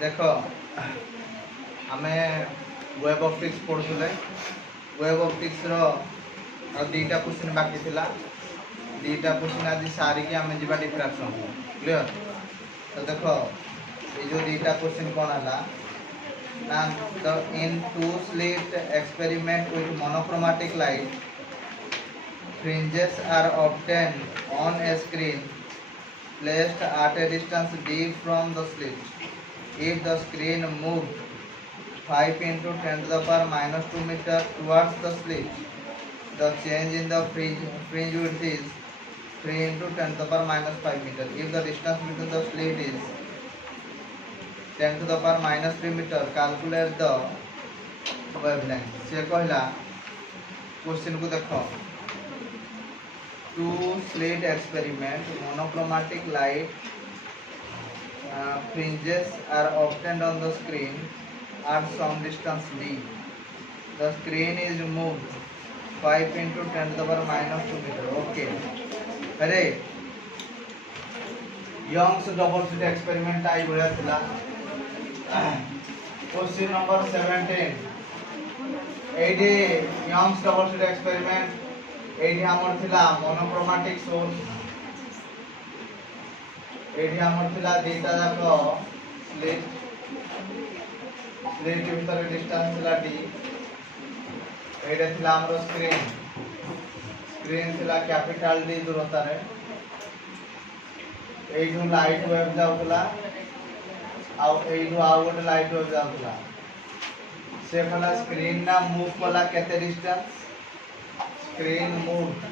देख आम wave optics पढ़ुले वेब ऑप्टिक्स दीटा क्वेश्चन बाकी थिला दीटा क्वेश्चन आज सारिकी आम जी डिफ्राक्शन क्लियर। तो देख ये जो दीटा क्वेश्चन कौन है ना तो in two slit experiment with monochromatic light fringes are obtained on a screen placed at a distance d from the slit. If the screen moved 5 into 10 to the power minus 2 meter towards the slit, the change in the fringe width is 3 into 10 to the power minus 5 meter. If the distance between the slit is 10 to the power minus 3 meter, calculate the wavelength. से कहला question को देखो two slit experiment monochromatic light fringes are obtained on the screen at some distance d. The screen is moved 5 into 10 to the power minus 2 meter. Okay. अरे Young's double slit experiment आई बड़ा थिला question number 17 एडी Young's double slit experiment एडी हमर थिला monochromatic source AD हमर थिला दीटा जाको स्लिट स्लिट के भीतर डिस्टेंस थिला d एडा थिला हमर स्क्रीन स्क्रीन थिला कैपिटल d दूरता रे एइठु लाइट वेव जाउतला आ एइठु आ गोटे लाइट वेव जाउतला से फला स्क्रीन ना मूव कला केते distance screen moved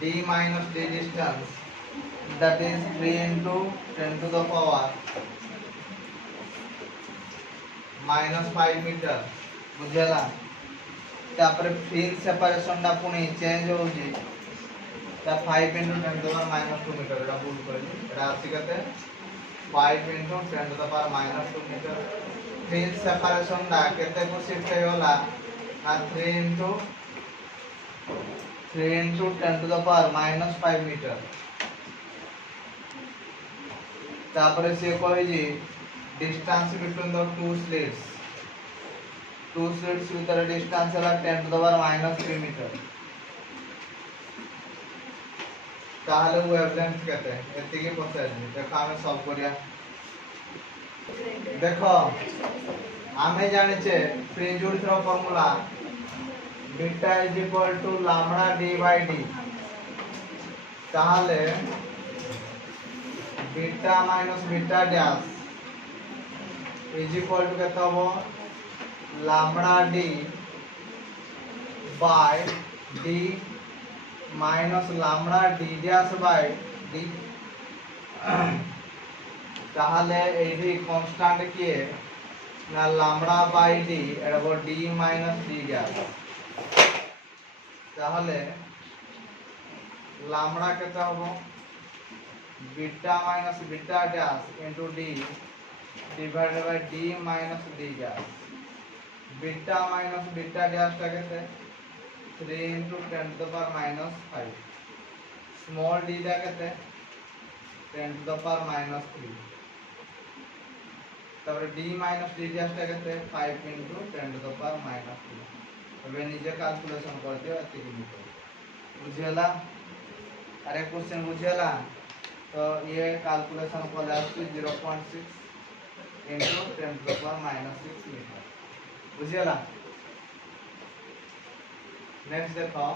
d minus d distance, that is 3 into 10 to the power minus 5 meter. बुझेला तापर फ्रिंज सेपरेशन दा पुनी चेंज हो जी ता 5 into 10 to the power minus 2 meter एटा भूल करली एटा आसी कते 5 into 10 to the power minus 2 meter. Fringe separation दा केते को शिफ्ट होला ना 3 into 10 to the power minus 5 meter. तापर से कहि जी distance between the two slits भीतर डिस्टेंस है 10 to the power minus 3 meter. ताहले वेवलेंथ कहते हैं एति के पचार देखो हमें सॉल्व करिया देखो हमें जाने छे फ्रिंज विड्थ रो formula beta is equal to lambda d by d ताहले beta minus beta dash is equal to केता हो lambda d by d minus lambda d dash by d ताहले एडी कांस्टेंट किए ना लैम्बडा by d एडो d minus d dash ताहले lambda केता हो beta minus beta dash into d divided by d minus d dash beta minus beta dash टा केते 3 into 10 to the power minus 5 small d टा केते 10 to the power minus 3 तब d minus d dash टा केते 5 into 10 to the power minus 3 अब नीचे calculation कर दियो एति के बुझेला अरे क्वेश्चन बुझेला तो ये कैलकुलेशन को ला 0.6 into 10 to the power minus 6 metre बुझेला। नेक्स्ट देखो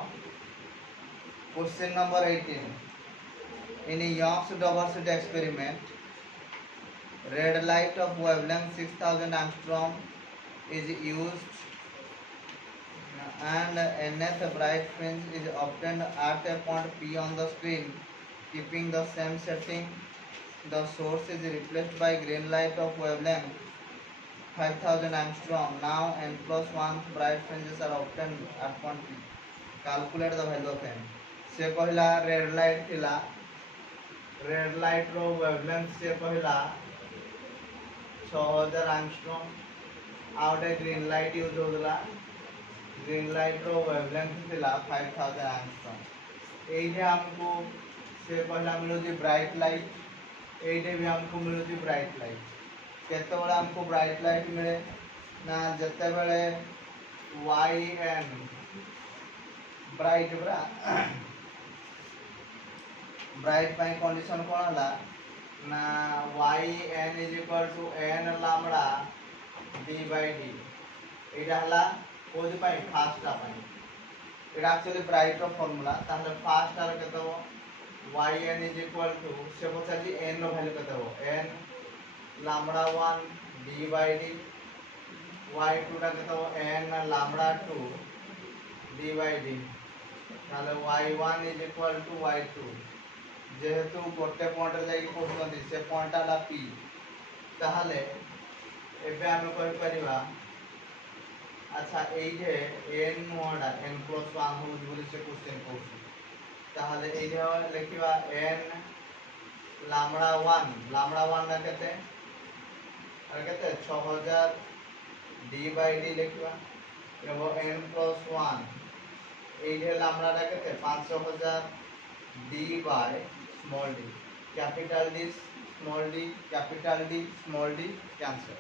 question number 18 in Young's double slit experiment red light of wavelength 6000 angstrom is used and nth bright fringe is obtained at a point P on the screen keeping the same setting. The source is replaced by green light of wavelength 5000 angstrom. Now n plus 1 bright fringes are obtained at point P. Calculate the value of n. से कहला red light थिला red light रो wavelength से कहला 6000 angstrom आउटे green light use होदला green light रो wavelength थिला 5000 angstrom एइठे हमको से पहला मिलो जी ब्राइट लाइट एइठे भी हमको मिलो जी ब्राइट लाइट केतेबेले हमको ब्राइट लाइट मिले ना जतेबेले वाई एन ब्राइट ब्रा ब्राइट पाई कंडीशन कोन हला ना y n is equal to n lambda d by D एटा हला कोज पाई फास्ट पाई एटा एक्चुअली ब्राइट रो फार्मूला ताहले फास्ट आर केते हो y n is equal to से पछाजी एन रो वैल्यू केते हो n lambda 1 d by d y 2 टा केते हो n lambda 2 d by D ताहले y 1 is equal to y 2 जेहेतु गोटे पॉइंट रे जाई पहुंचती से पॉइंट आला पी ताहले एबे हम कहि परिबा अच्छा एइठे n मोडा n + 1 हो बोली से क्वेश्चन कहू ताहले एइठे लिखिबा n लैम्डा 1 ना केते और केते 6000 d बाय d लिखिबा एबो n + 1 एइठे लैम्डा टा केते 500000 d by small d capital D small d capital D small d cancel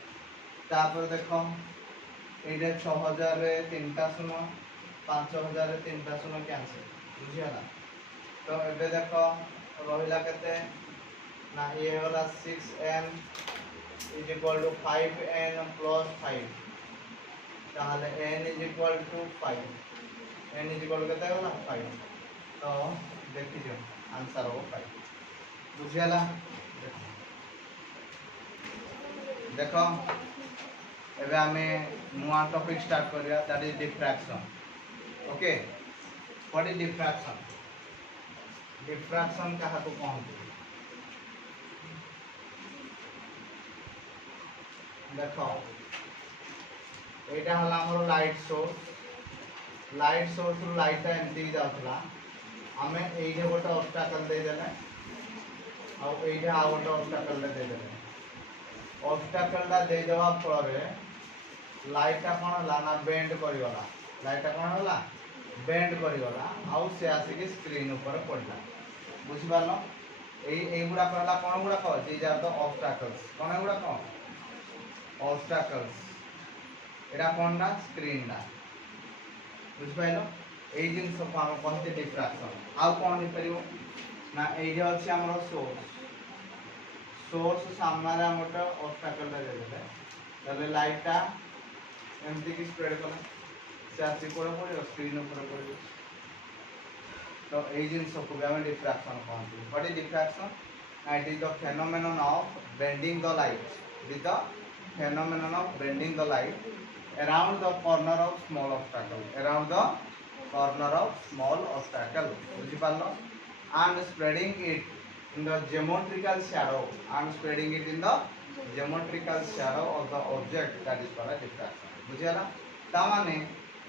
तापर देखो एइठे 6000 रे 3टा शून्य 5000 रे 3टा शून्य कैंसिल बुझियाला तो एबे देखो रहिला केते ना ये होला 6n is equal to 5n + 5 ताहले n is equal to 5 n is equal केते होला 5 तो देखि जो आंसर हो 5 बुझियाला देखो एबे हमें नुआ टॉपिक स्टार्ट करिया that is diffraction okay what is diffraction diffraction कहा को कहते देखो एटा हला हमर लाइट सोर्स रु लाइट टा एमती जाउतला हमें एइठे गोटे ऑब्स्टैकल दे देले आ एइठे आ गोटे ऑब्स्टैकल दे देले ऑब्स्टैकल टा दे देवा फल रे लाइट टा कोन हला ना बेंड करि गला लाइट टा कोन हला बेंड करि गला आ से आसी के स्क्रीन ऊपर पड़ला बुझि पारलो एई गुडा कहला कोन गुडा कह दीज आर द ऑब्स्टैकल्स कोन गुडा कह ऑब्स्टैकल्स एडा कोन ना स्क्रीन ना बुझि पाइलो এই জিনিস को हम कहते डिफ्रैक्शन आउ कोन हे परियो ना एइजे अछि हमर सोर्स सामने रे हमर ऑब्स्टैकल दे देले तबे लाइट टा एमती की स्प्रेड कला से आसी कोड़ पड़ो स्क्रीन ऊपर पड़ो तो এই জিনিস को हम डिफ्रैक्शन कहते what is diffraction it is the phenomenon of bending the light with the phenomenon of bending the light around the corner of small obstacle around the corner of small obstacle बुझि पालो and spreading it in the geometrical shadow and spreading it in the geometrical shadow of the object that is called diffraction बुझियाला ता माने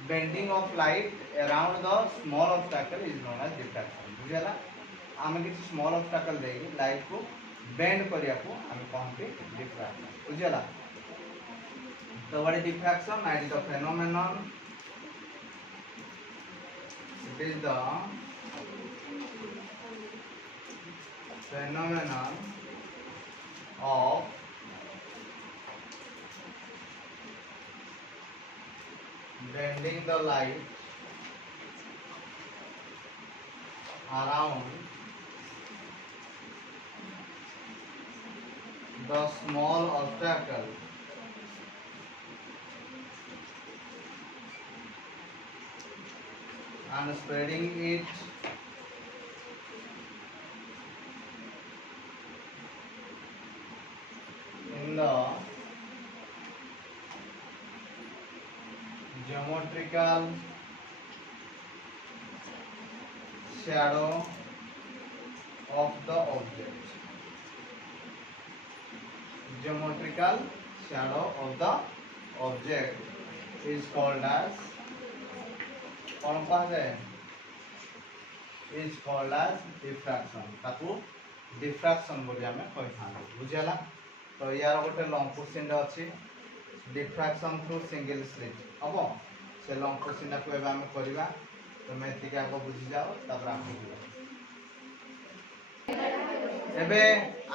bending of light around the small obstacle is known as diffraction बुझियाला आमे किछ small obstacle देई light को bend करिया को आमे कहंती diffraction बुझियाला तो what is diffraction it is the phenomenon it is the phenomenon of bending the light around the small obstacle and spreading it in the geometrical shadow of the object geometrical shadow of the object is called as कौन कहते is called as diffraction ताकू diffraction बोली हमें कहि थां बुझियाला तो यार गोटे लॉन्ग क्वेश्चन अछि डिफ्रैक्शन थ्रू सिंगल स्लिट हबो से लॉन्ग क्वेश्चन को एबा हम करबा तो मैं एतिका को बुझि जाओ तब हम एबे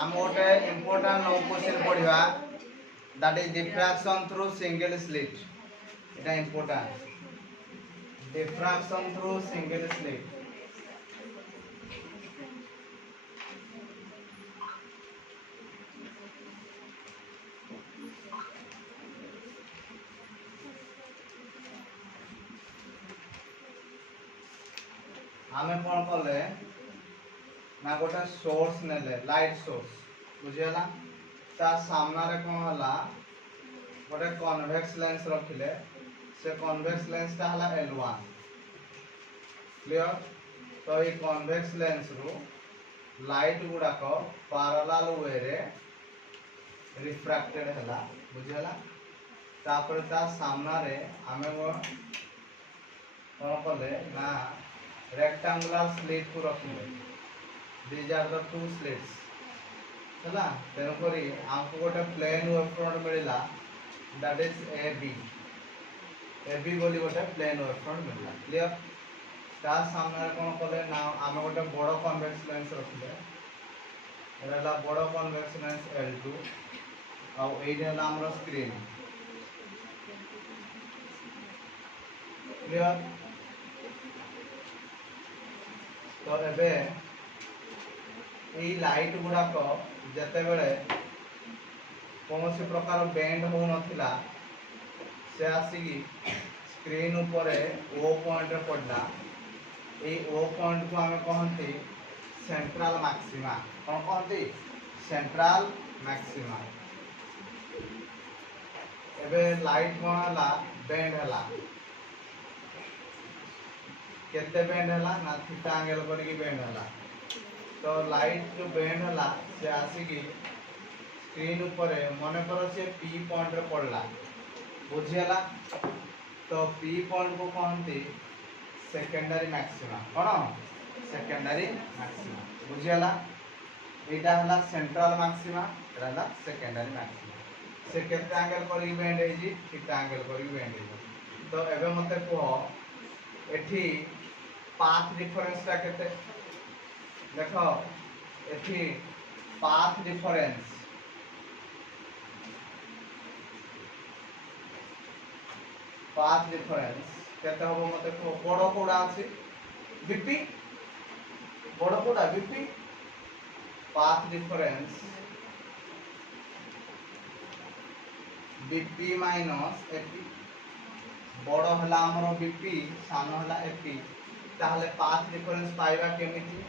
हम गोटे इंपोर्टेंट लॉन्ग क्वेश्चन पढिबा that is diffraction through single slit. It is important. Diffraction through single slit. आमे कौन कले ना गोटे सोर्स नेले लाइट सोर्स बुझीगला ता सामना रे कौन हला गोटे कन्वेक्स लेंस रखिले से कन्वेक्स लेंस ता हला L1 क्लियर तो ये कन्वेक्स लेंस रु लाइट गुडाक पैरेलल वे रे रिफ्रैक्टेड हला बुझीगला तापर ता सामना रे आमे कौन कले ना रेक्टेंगुलर स्लिट को रखिले these are the two slits हला तेनो करी हमको गोटे प्लेन वेव फ्रंट मिलला दैट इज AB बोली गोटे प्लेन वेव फ्रंट मिलला क्लियर ता सामने कोन कले ना हम गोटे बड़ कन्वेक्स लेंस रखिले एला बड़ कन्वेक्स लेंस L2 आ एइला हमर स्क्रीन क्लियर तो एबे এই লাইট গুড়াক যেতেবেলে কৌনসি প্রকার বেন্ড হউ নথিলা সে আসিকি স্ক্রিন উপরে ও পয়েন্ট রে পড়লা এই ও পয়েন্ট কো আমি কহন্তি সেন্ট্রাল ম্যাক্সিমা কোন কহন্তি সেন্ট্রাল ম্যাক্সিমা এবে লাইট কোন হলা বেন্ড হলা केते बेंड हला ना थीटा एंगल करके बेंड हला तो लाइट जो बेंड हला से आसीकी स्क्रीन ऊपर मन कर से P पॉइंट रे पड़ला बुझियला तो P पॉइंट को कहंती सेकेंडरी मैक्सिमा कोन सेकेंडरी मैक्सिमा बुझियला एटा हला सेंट्रल मैक्सिमा एटा हला सेकेंडरी मैक्सिमा से केते एंगल करके बेंड हे जी थीटा एंगल करके बेंड हे तो एबे मते कह एठी पाथ डिफरेंस ता केते देखो एठी पाथ डिफरेंस केते होबो मते को बड़ कोडा अछि बीपी बड़ कोडा BP path difference BP minus AP बड़ हला हमरो बीपी सानो हला एपी ताहले पाथ डिफरेंस पाइबा केमिति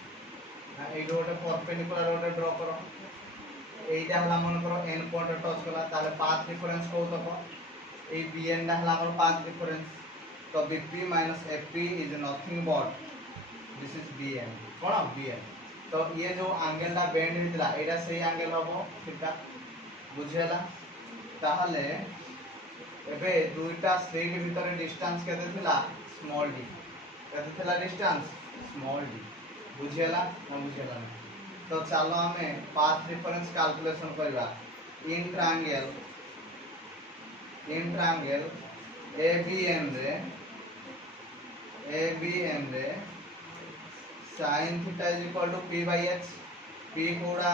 ना ए गोटे परपेंडिकुलर गोटे ड्रा करो एइटा हला मन करो n पॉइंट टच कला ताहले पाथ डिफरेंस को तको ए bn दा हला हमर पाथ डिफरेंस तो bp fp is nothing but this is bn cone bn तो ये जो एंगल दा बेंड हितला एटा सही एंगल होबो थीटा बुझेला ताहले एबे दुईटा स्लिट भीतर डिस्टेंस केते थिला स्मॉल d केते थिला डिस्टेंस स्मॉल d बुझेला ना बुझेला तो चलो हमें पाथ डिफरेंस कैलकुलेशन करबा इन ट्रायंगल ABM रे sin theta is equal to p by h p कोड़ा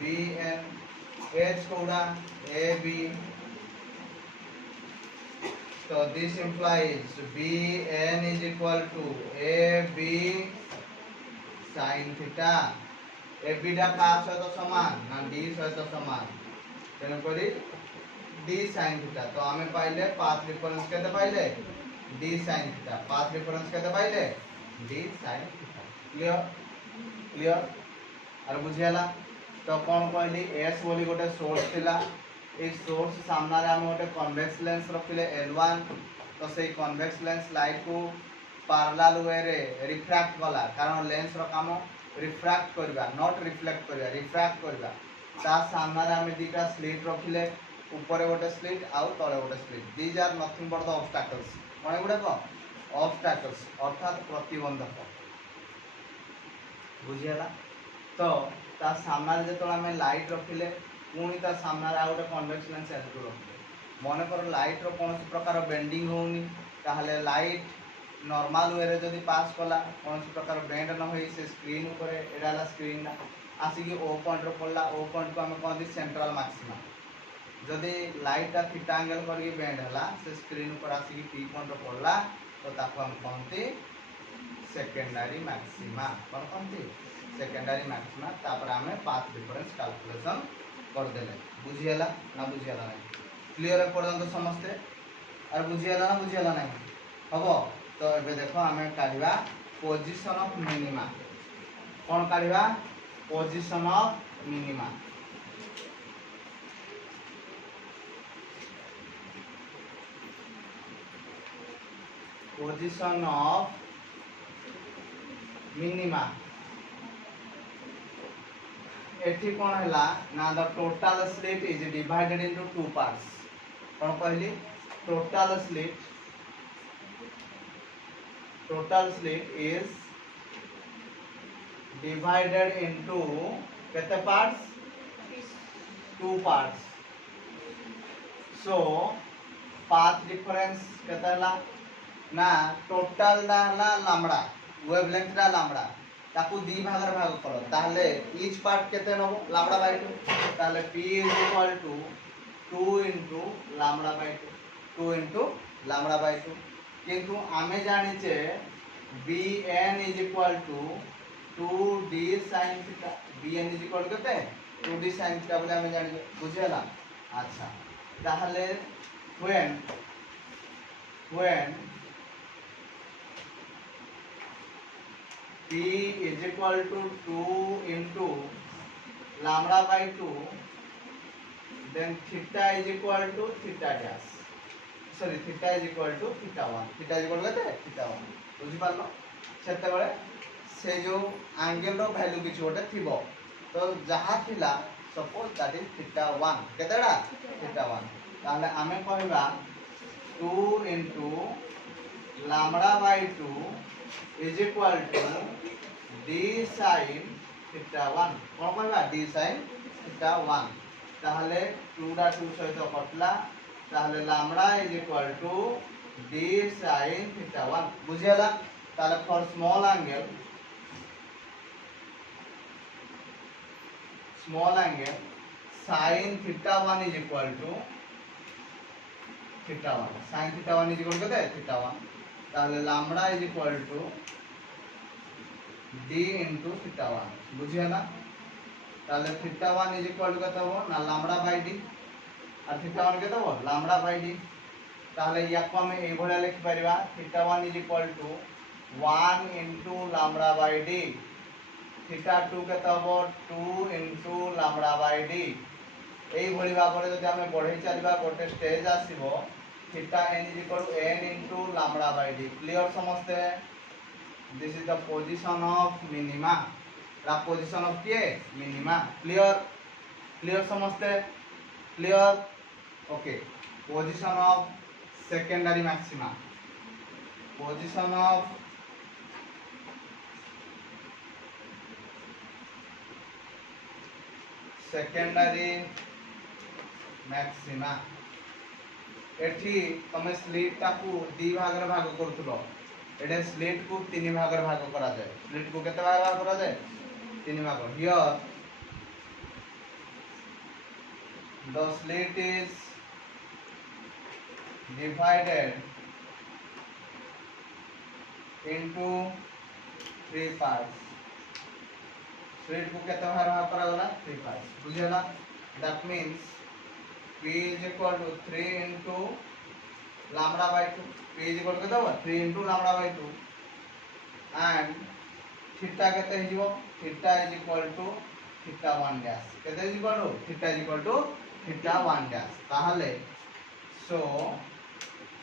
bn h कोड़ा ab so this implies bn is equal to ab sin theta ab टा का सहित समान ना d सहित समान तेन करी d sin थीटा तो हमें पाइले पाथ डिफरेंस केते पाइले d sin theta path difference केते पाइले d sin थीटा क्लियर अरे बुझियाला तो कौन कहली s बोली गोटे सोर्स थिला एक सोर्स सामना रे हम गोटे कन्वेक्स लेंस रखिले L1 तो से कन्वेक्स लेंस लाइट को पैरेलल वे रे रिफ्रैक्ट कला कारण लेंस रो काम रिफ्रैक्ट करबा नॉट रिफ्लेक्ट करबा रिफ्रैक्ट करबा ता सामना रे हम दीटा स्लिट रखिले ऊपर गोटे स्लिट आउ तळे गोटे slit these are nothing but the obstacles कोन गुडा को ऑब्स्टैकल्स अर्थात प्रतिबंधक बुझियाला तो ता सामना रे जतोला हम लाइट रखिले पुणी ता सामना रे गोटे कन्वेक्स लेंस एलटू रखिले मन कर लाइट रो कोन प्रकार बेंडिंग होनी ताहले लाइट नॉर्मल वे रे जदी पास कला कोन प्रकार बेंड न होई से स्क्रीन ऊपर एडाला स्क्रीन आसी कि ओ पॉइंट रो पड़ला ओ पॉइंट को हम कहंदी सेंट्रल मैक्सिमा जदि लाइटा थीटा एंगल करके बेंड हला से स्क्रीन ऊपर आसिक पी पॉइंट पड़ला तो ताको हम कहते सेकेंडरी मैक्सिमा कौन कहते सेकेंडरी मैक्सिमा तापर हमें पाथ डिफरेंस कैलकुलेशन कर देले बुझियला ना बुझियला नहीं क्लियर पर्यंत समस्ते और बुझियला ना बुझियला नहीं हबो तो एबे देखो हमें काढिबा पोजीशन ऑफ मिनिमा कौन काढिबा position of minima position of minima एठी कौन हैला ना the total slit is divided into two parts कौन कहली total slit is divided into केते parts two parts so path difference केते ला ना टोटल ना ना लंबड़ा वेवलेंथ ना लंबड़ा ताकू दी भागर भाग करो ताहले each part केते नबो लंबड़ा बाय 2 ताहले p is equal to 2 into lambda by 2 2 into lambda by 2 किंतु आमे जानि जे bn is equal to 2d sin theta bn is equal to केते 2d sin थीटा बोले हमें जानि बुझेला अच्छा ताहले when p is equal to 2 into lambda by 2 then theta is equal to theta dash sorry theta is equal to theta 1 theta is equal to केते theta 1 बुझि पारलो सेते बेले से जो एंगल रो वैल्यू किछ गोटे थिबो तो जहा थिला सपोज दैट इज थीटा 1 केतेडा थीटा 1 ताले हमें कहबा 2 into lambda by 2 is equal to d sin theta 1 कोन कहबा d sin थीटा 1 ताहले 2 दा 2 सहित कटला ताहले lambda is equal to d sin theta 1 बुझियला ताहले for small angle sin theta 1 is equal to theta 1 sin theta 1 is equal to केते theta 1 ताहले lambda is equal to d into theta 1 बुझियला ताहले theta 1 is equal to केते हो ना lambda bye d और theta 1 केते हो लैम्बडा बाय d ताहले याको हम ए भलिया लिखि परिबा theta 1 is equal to 1 into lambda by d theta 2 केते हो 2 into lambda by d एई भली भाबरे जदि हमें बढ़ै चलिबा गोटे स्टेज आसीबो theta n is equal to n into lambda by d clear समझते this is the position of minima the position of के मिनिमा क्लियर समझते clear okay position of secondary maxima position of secondary maxima एठी तमे slit टाकू दी भाग रे भाग करथुलो एडे slit को तीन भाग रे भाग करा जाय स्लिट को केते भाग करा जाय तीन भाग here the slit is divided into three parts slit को केते भाग करा गला 3 parts बुझेला that means p is equal to 3 into lambda by 2 p is equal to केते हो 3 into lambda by 2 and theta केते हिजो theta is equal to theta 1 dash केते is equal to theta is equal to theta 1 dash ताहले so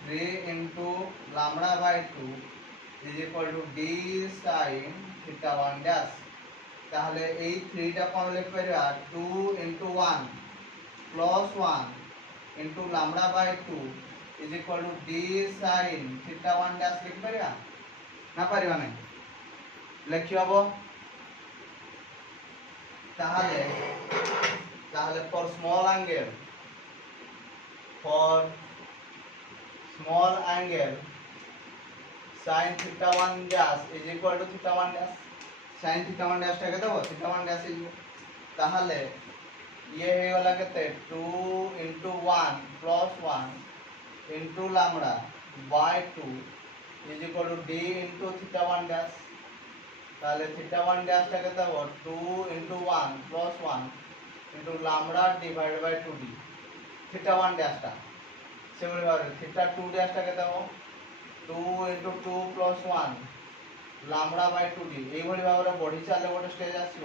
3 into lambda by 2 is equal to d sin theta 1 dash ताहले ए 3 टा कोन लिख परिबा 2 into 1 plus 1 into lambda by 2 is equal to d sin theta 1 dash लिख परिबा ना परिबा नहीं लिखिबो ताहले for small angle sin theta 1 dash is equal to theta 1 dash sin theta 1 dash टा केते हो theta 1 dash इज ताहले ये हे वाला केते 2 into 1 plus 1 into lambda by 2 is equal to d into theta 1 dash তাহলে theta 1 dash টা কেতে হবে 2 into 1 plus 1 into lambda divided by 2d theta 1 dash টা সেভাবে ভাবে theta 2 dash টা কেতে হবে 2 into 2 plus 1 lambda by 2d এইভাবে ভাবে বডি চালে ଗୋଟେ স্টেজ আসিব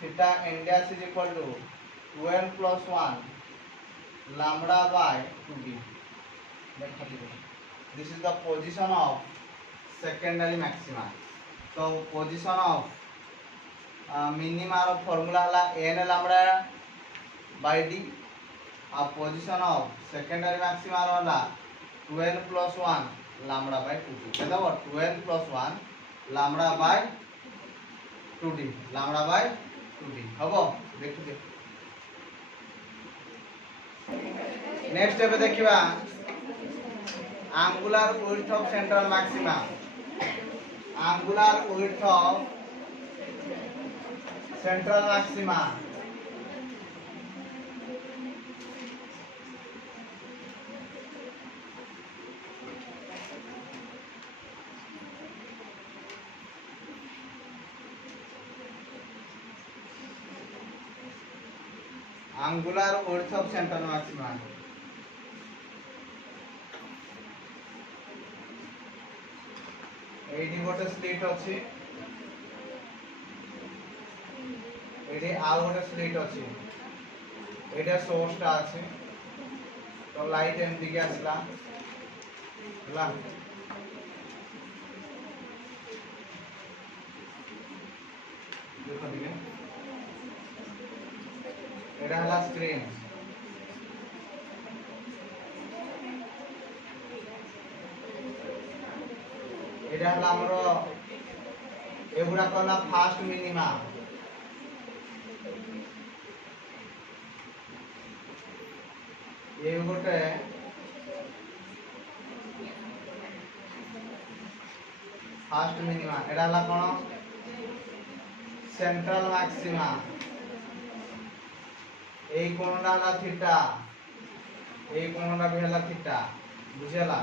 theta n dash is equal to 12 plus 1 lambda by 2d this is the position of secondary maxima so position of minima ର formula ହେଲା n lambda by d ଆଉ position of secondary maxima ର ହେଲା 12 plus 1 lambda by 2d କେତେ ହେବ 12 plus 1 lambda by 2d lambda by 2d হ'ব ଦେଖିବେ next एबे देखिबा angular width of central maxima angular width of central maxima angular width of central maxima एडी गोटे स्लिट अछि एडी आ गोटे स्लिट अछि एटा सोर्स टा अछि तो लाइट एम दिके आसला हला देखो दिके एटा हला स्क्रीन এটা হলো ଆମର এগুলা কলা ফার্স্ট মিনিমা এই গোটে ফার্স্ট মিনিমা এটা হলো কোন সেন্ট্রাল ম্যাক্সিমা এই কোণটা হলো থিটা এই কোণটা भी হলো থিটা বুঝলা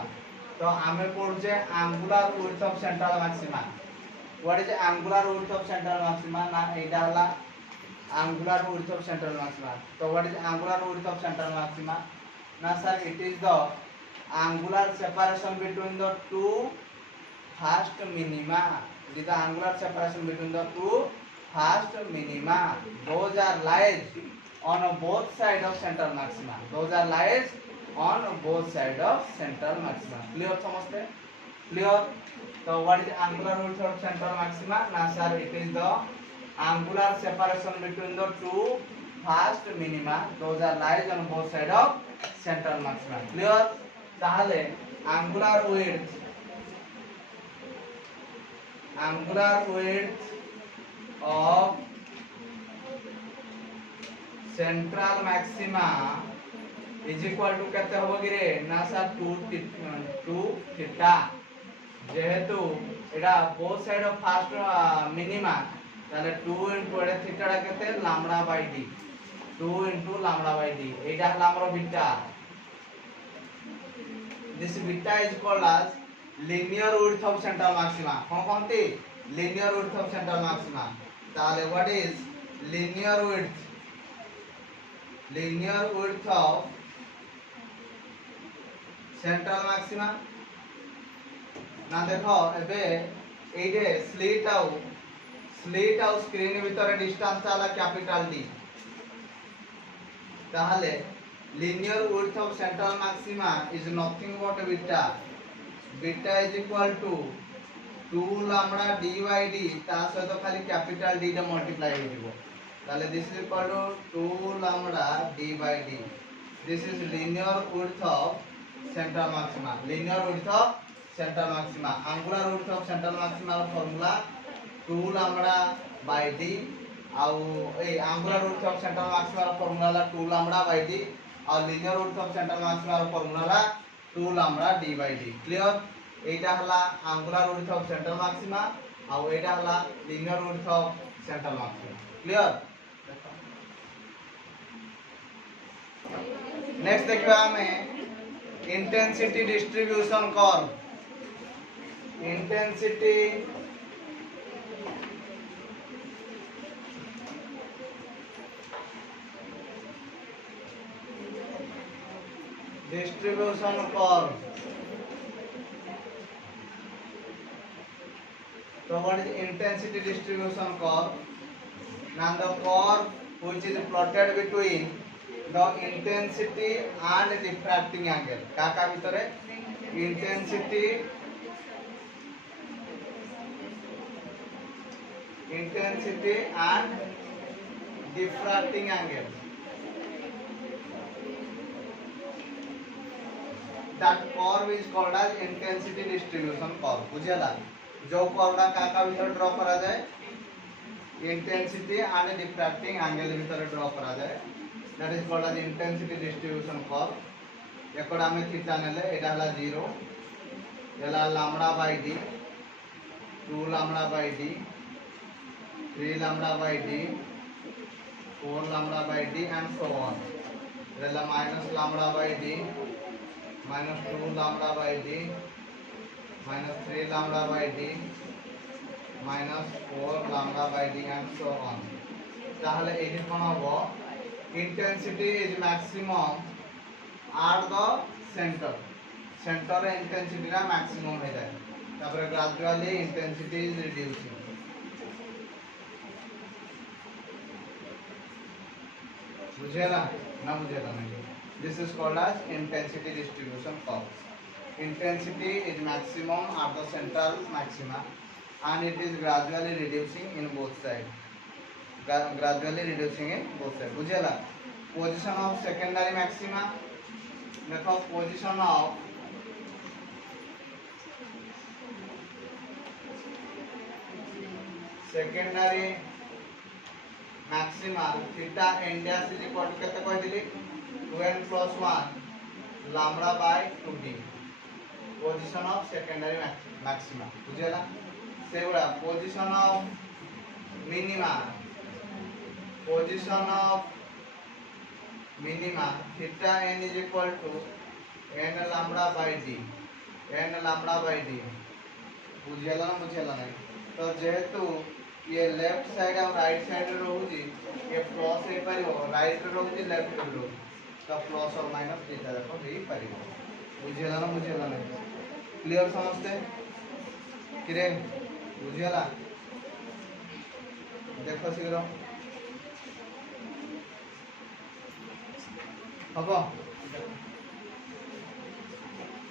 तो आमे पढ़ुचे angular width of central maxima what is angular width of central maxima ना एटा हला angular width of central maxima तो what is angular width of central maxima ना sir it is the angular separation between the two first minima it is the angular separation between the two first minima those are lies on both sides of central maxima those are lies on both side of central maxima clear समझते clear so what is angular width of central maxima na sir it is the angular separation between the two first minima those are lies on both side of central maxima clear তাহলে angular width of central maxima is equal to कहते हो कि रे ना sir 2 theta जेहेतु एटा both side of first minima ताले 2 into एटा थीटा टा कहते lambda by D 2 into lambda by D एटा हला हमरो beta this beta is called as linear width of central maxima कोन कोनती linear width of central maxima ताले what is linear width of central maxima ना देखो एबे एडे स्लिट आउ स्क्रीन भीतर डिस्टेंस ताला कैपिटल डी ताहले linear width of central maxima is nothing but beta is equal to 2 lambda d by d ता सहित खाली कैपिटल d टा मल्टीप्लाई हो जिवो ताले this is equal to 2 lambda d by d this is linear width of central maxima linear width of central maxima angular width of central maxima ର formula 2 lambda by d ଆଉ ए angular width of central maxima ର formula ହେଲା 2 lambda by d ଆଉ linear width of central maxima ର formula ହେଲା 2 lambda d by d clear एटा हला angular width of central maxima ଆଉ एटा हला linear width of central maxima clear next देखिए हमें intensity distribution curve intensity distribution curve. So what is intensity distribution curve? Now the curve which is plotted between the intensity and diffracting angle. क्या क्या भीतर है? Intensity and diffracting angle. That curve is called as intensity distribution curve. बुझेला? जो curve का भीतर draw करा जाए इंटेंसिटी एंड डिफ्रैक्टिंग एंगल भीतर ड्रॉ करा जाए that is called as intensity distribution curve एकड़ आमे थीटा नेले एटा हला 0 एला lambda by D 2 lambda by D 3 lambda by D 4 lambda by D and so on एला minus lambda by D minus 2 lambda by d minus 3 lambda by d minus 4 lambda by d and so on. তাহলে এটি কোন হবে intensity is maximum at the center A intensity টা maximum হয়ে যায় তারপরে gradually intensity is reducing. বুঝেলা না বুঝেলা না This is called as intensity distribution curve. Intensity is maximum at the central maxima and it is gradually reducing in both sides. Gradually reducing in both sides. बुझेला? Position of secondary maxima. देखो position of secondary maxima theta n dash is equal to कितना कह दिली 2n plus 1 lambda by 2d position of secondary maxima बुझेला Sewda position of minima theta n is equal to n lambda by d बुझेला ना तो जेहेतु ये left side और राइट साइड रहउजी ये प्लस हे परियो राइट रहउजी लेफ्ट रहउजी तो प्लस और माइनस थीटा देखो हे परियो बुझेला ना क्लियर समझते किरे बुझेला देखो शीघ्र हबो